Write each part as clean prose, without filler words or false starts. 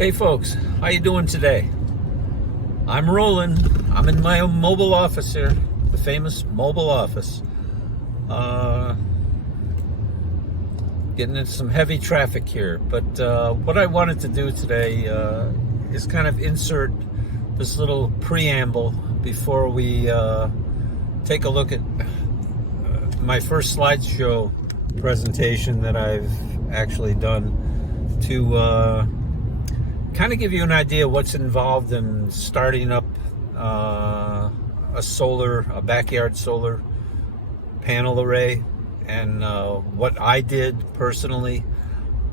Hey folks, how you doing today? I'm rolling. I'm in my mobile office here, the famous mobile office. Getting into some heavy traffic here, but what I wanted to do today is kind of insert this little preamble before we take a look at my first slideshow presentation that I've actually done to kind of give you an idea what's involved in starting up a backyard solar panel array, and what I did personally.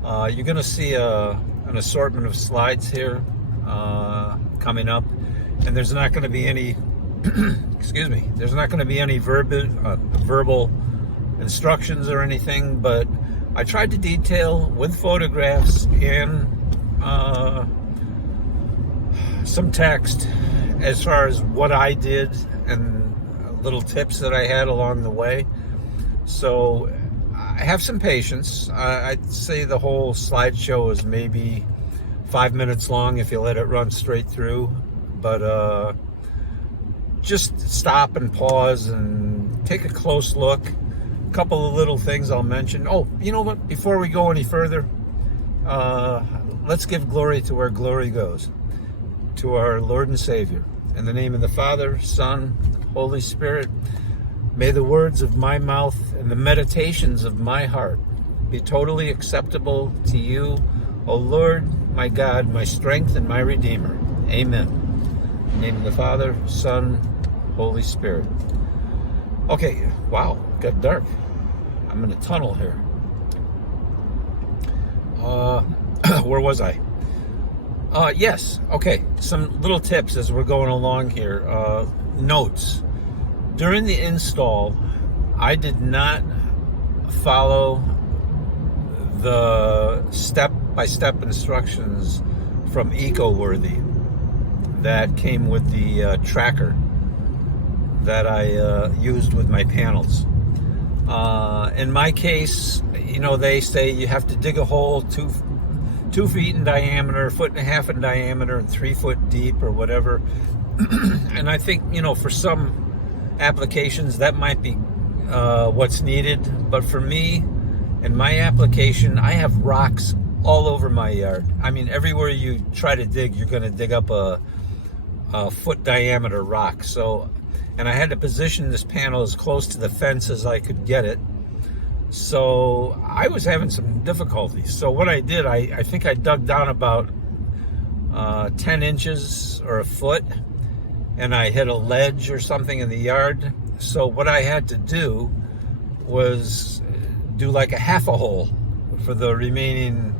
You're going to see an assortment of slides here coming up, and there's not going to be any excuse me, there's not going to be any verbal instructions or anything, but I tried to detail with photographs and some text as far as what I did and little tips that I had along the way. So I have some patience. I'd say the whole slideshow is maybe 5 minutes long if you let it run straight through, but just stop and pause and take a close look. A couple of little things I'll mention. Oh, you know what, before we go any further, let's give glory to where glory goes, to our Lord and Savior. In the name of the Father, Son, Holy Spirit, may the words of my mouth and the meditations of my heart be totally acceptable to you, O Lord, my God, my strength and my Redeemer. Amen. In the name of the Father, Son, Holy Spirit. Okay, wow, it got dark. I'm in a tunnel here. Where was I? Yes, okay, some little tips as we're going along here. Notes. During the install, I did not follow the step-by-step instructions from EcoWorthy that came with the tracker that I used with my panels. In my case, you know, they say you have to dig a hole 2 feet in diameter, 1.5 foot in diameter, and 3 foot deep or whatever. And I think, you know, for some applications that might be what's needed, but for me and my application, I have rocks all over my yard. I mean, everywhere you try to dig, you're going to dig up a foot diameter rock. So, and I had to position this panel as close to the fence as I could get it. So I was having some difficulties. So what I did, I think I dug down about 10 inches or a foot, and I hit a ledge or something in the yard. So what I had to do was do like a half a hole for the remaining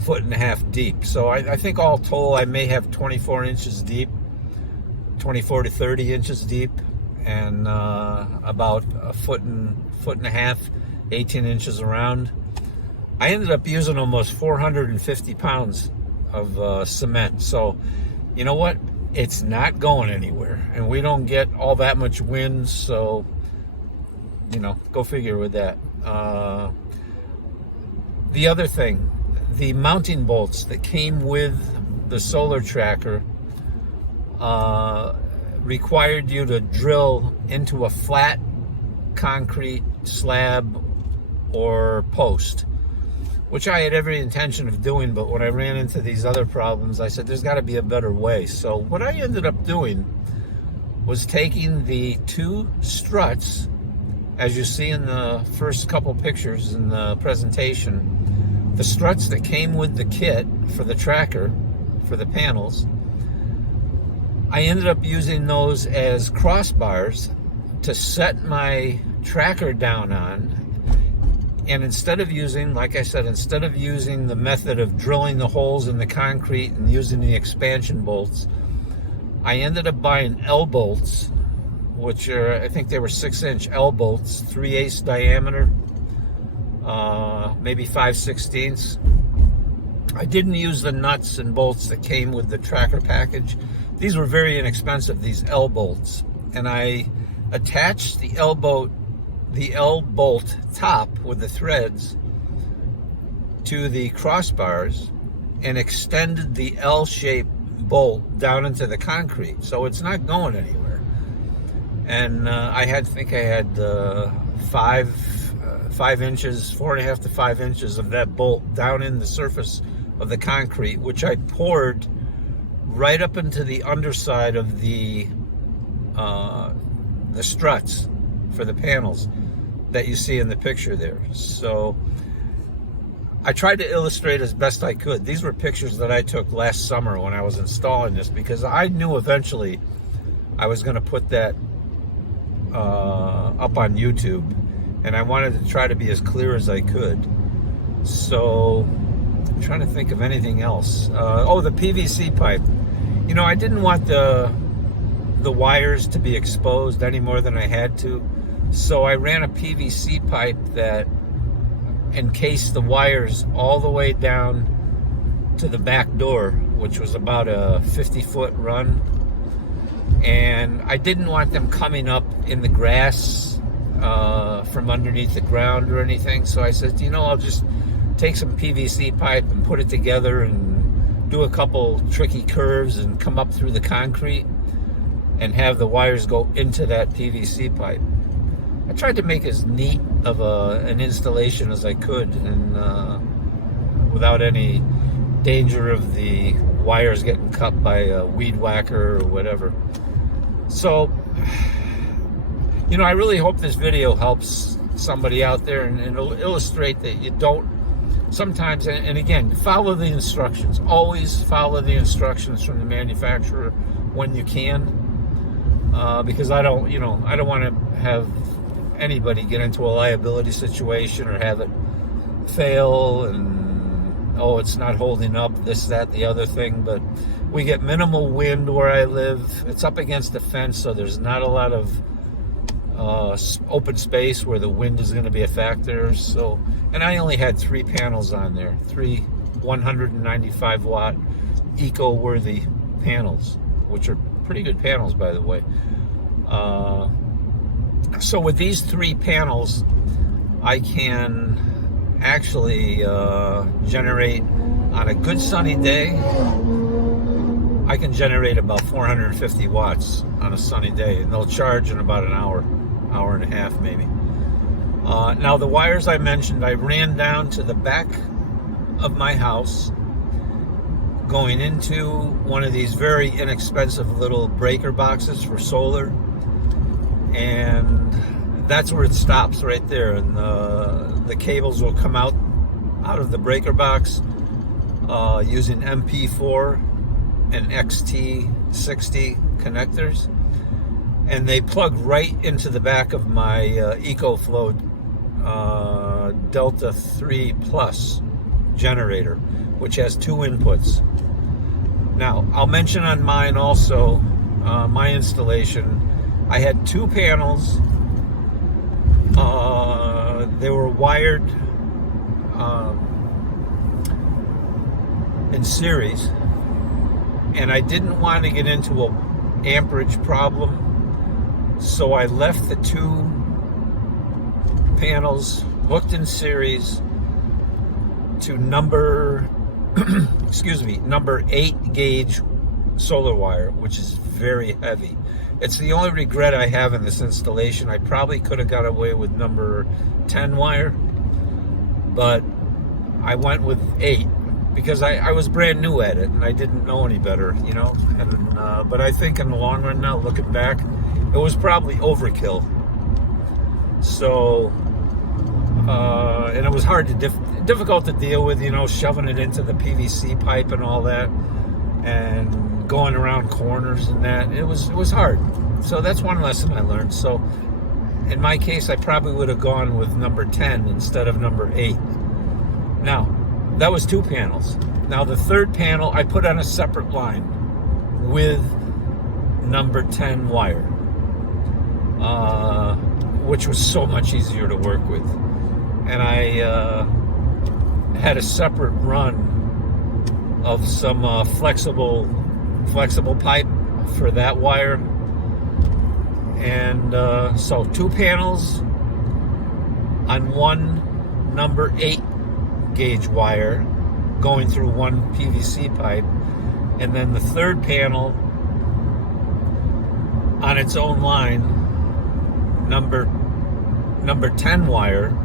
1.5 foot deep. So I think all told I may have 24 inches deep, 24 to 30 inches deep, and about a foot and a half, 18 inches around. I ended up using almost 450 pounds of cement. So you know what? It's not going anywhere, and we don't get all that much wind, so, you know, go figure with that. The other thing, the mounting bolts that came with the solar tracker required you to drill into a flat concrete slab or post, which I had every intention of doing, but when I ran into these other problems, I said there's got to be a better way. So what I ended up doing was taking the 2 struts, as you see in the first couple pictures in the presentation, the struts that came with the kit for the tracker, for the panels. I ended up using those as crossbars to set my tracker down on. And instead of using, like I said, instead of using the method of drilling the holes in the concrete and using the expansion bolts, I ended up buying L bolts, which are, I think they were 6-inch L bolts, 3/8 diameter, maybe 5/16. I didn't use the nuts and bolts that came with the tracker package. These were very inexpensive, these L bolts. And I attached the L bolt top with the threads to the crossbars and extended the L-shaped bolt down into the concrete, so it's not going anywhere. And I had 5 inches, 4.5 to 5 inches of that bolt down in the surface of the concrete, which I poured right up into the underside of the struts for the panels that you see in the picture there. So I tried to illustrate as best I could. These were pictures that I took last summer when I was installing this, because I knew eventually I was going to put that up on YouTube, and I wanted to try to be as clear as I could. So I'm trying to think of anything else. Oh, the PVC pipe. You know, I didn't want the wires to be exposed any more than I had to, so I ran a PVC pipe that encased the wires all the way down to the back door, which was about a 50-foot run. And I didn't want them coming up in the grass from underneath the ground or anything, so I said, you know, I'll just take some PVC pipe and put it together and do a couple tricky curves and come up through the concrete and have the wires go into that PVC pipe. I tried to make as neat of an installation as I could, and without any danger of the wires getting cut by a weed whacker or whatever. So, you know, I really hope this video helps somebody out there, and it'll illustrate that you don't sometimes, and again, follow the instructions. Always follow the instructions from the manufacturer when you can, because I don't want to have anybody get into a liability situation or have it fail and, oh, it's not holding up, this, that, the other thing. But we get minimal wind where I live. It's up against a fence, so there's not a lot of open space where the wind is going to be a factor. So, and I only had 3 panels on there, 3 195 watt EcoWorthy panels, which are pretty good panels, by the way. So with these 3 panels, I can actually generate, on a good sunny day, I can generate about 450 watts on a sunny day, and they'll charge in about an hour and a half maybe. Now the wires I mentioned, I ran down to the back of my house, going into one of these very inexpensive little breaker boxes for solar, and that's where it stops, right there. And the cables will come out of the breaker box using MP4 and XT60 connectors, and they plug right into the back of my EcoFlow Delta 3 Plus generator, which has 2 inputs. Now, I'll mention on mine also, my installation, I had 2 panels. They were wired in series, and I didn't want to get into an amperage problem, so I left the 2 panels hooked in series to number 8 gauge solar wire, which is very heavy. It's the only regret I have in this installation. I probably could have got away with number 10 wire, but I went with 8 because I was brand new at it and I didn't know any better, you know. And but I think in the long run now, looking back, it was probably overkill. So, and it was hard to difficult to deal with, you know, shoving it into the PVC pipe and all that, and going around corners and that. It was hard. So that's one lesson I learned. So in my case, I probably would have gone with number 10 instead of number 8. Now, that was 2 panels. Now the 3rd panel I put on a separate line with number 10 wire, which was so much easier to work with. And I had a separate run of some flexible pipe for that wire. And so 2 panels on one number 8 gauge wire going through one PVC pipe, and then the third panel on its own line, number 10 wire,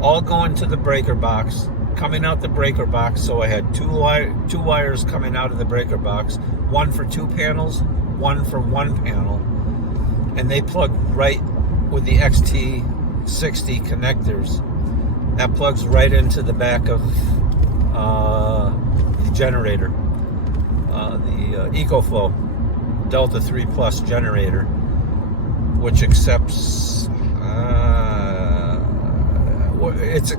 all going to the breaker box, coming out the breaker box. So I had two wires coming out of the breaker box, one for 2 panels, one for 1 panel, and they plug right with the XT60 connectors. That plugs right into the back of the generator, the EcoFlow Delta 3 Plus generator, which accepts, it's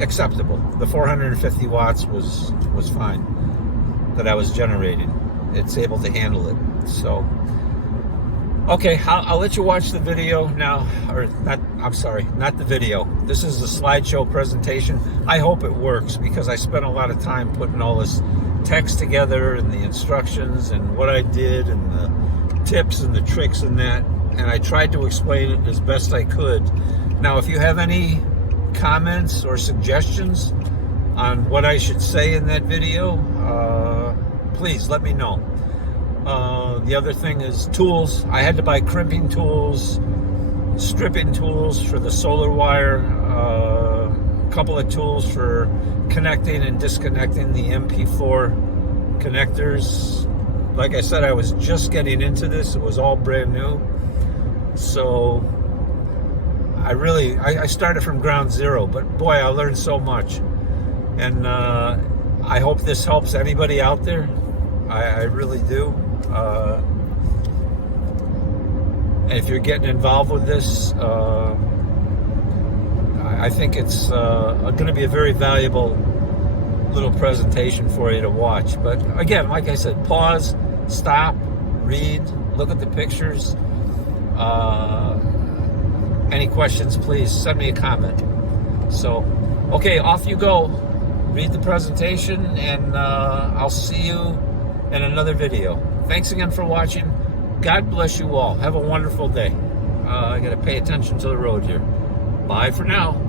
acceptable. The 450 watts was fine that I was generating. It's able to handle it. So, okay, I'll let you watch the video now, or not, I'm sorry, not the video. This is the slideshow presentation. I hope it works, because I spent a lot of time putting all this text together and the instructions and what I did and the tips and the tricks and that, and I tried to explain it as best I could. Now, if you have any comments or suggestions on what I should say in that video, please let me know. The other thing is tools. I had to buy crimping tools, stripping tools for the solar wire, a couple of tools for connecting and disconnecting the MP4 connectors. Like I said, I was just getting into this. It was all brand new. So I started from ground zero, but boy, I learned so much. And I hope this helps anybody out there. I really do. And if you're getting involved with this, I think it's going to be a very valuable little presentation for you to watch. But again, like I said, pause, stop, read, look at the pictures. Any questions, please send me a comment. So, okay, off you go. Read the presentation, and I'll see you in another video. Thanks again for watching. God bless you all. Have a wonderful day. I got to pay attention to the road here. Bye for now.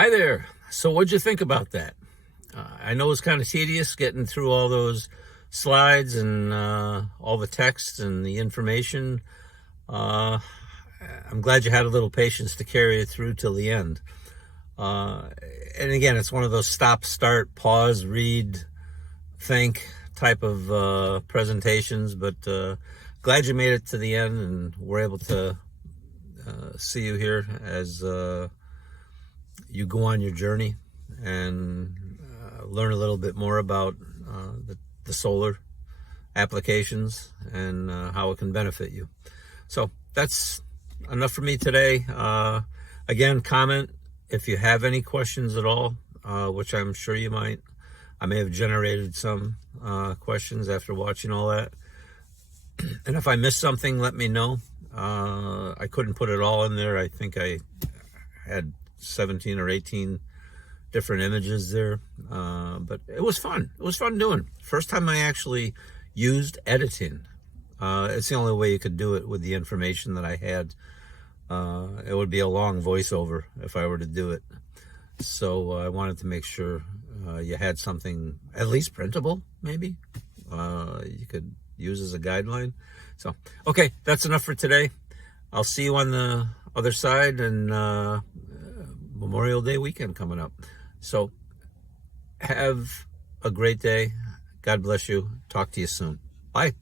Hi there. So what'd you think about that? I know it's kind of tedious getting through all those slides and all the text and the information. Uh, I'm glad you had a little patience to carry it through till the end. Uh, and again, it's one of those stop, start, pause, read, think type of presentations, but glad you made it to the end and we're able to see you here as you go on your journey and learn a little bit more about the solar applications and how it can benefit you. So that's enough for me today. Again, comment if you have any questions at all, which I'm sure you might. I may have generated some questions after watching all that. And if I missed something, let me know. I couldn't put it all in there. I think I had 17 or 18 different images there, but it was fun. It was fun doing. First time I actually used editing. It's the only way you could do it with the information that I had. It would be a long voiceover if I were to do it. So I wanted to make sure you had something at least printable, maybe you could use as a guideline. So, okay, that's enough for today. I'll see you on the other side, and Memorial Day weekend coming up. So have a great day. God bless you. Talk to you soon. Bye.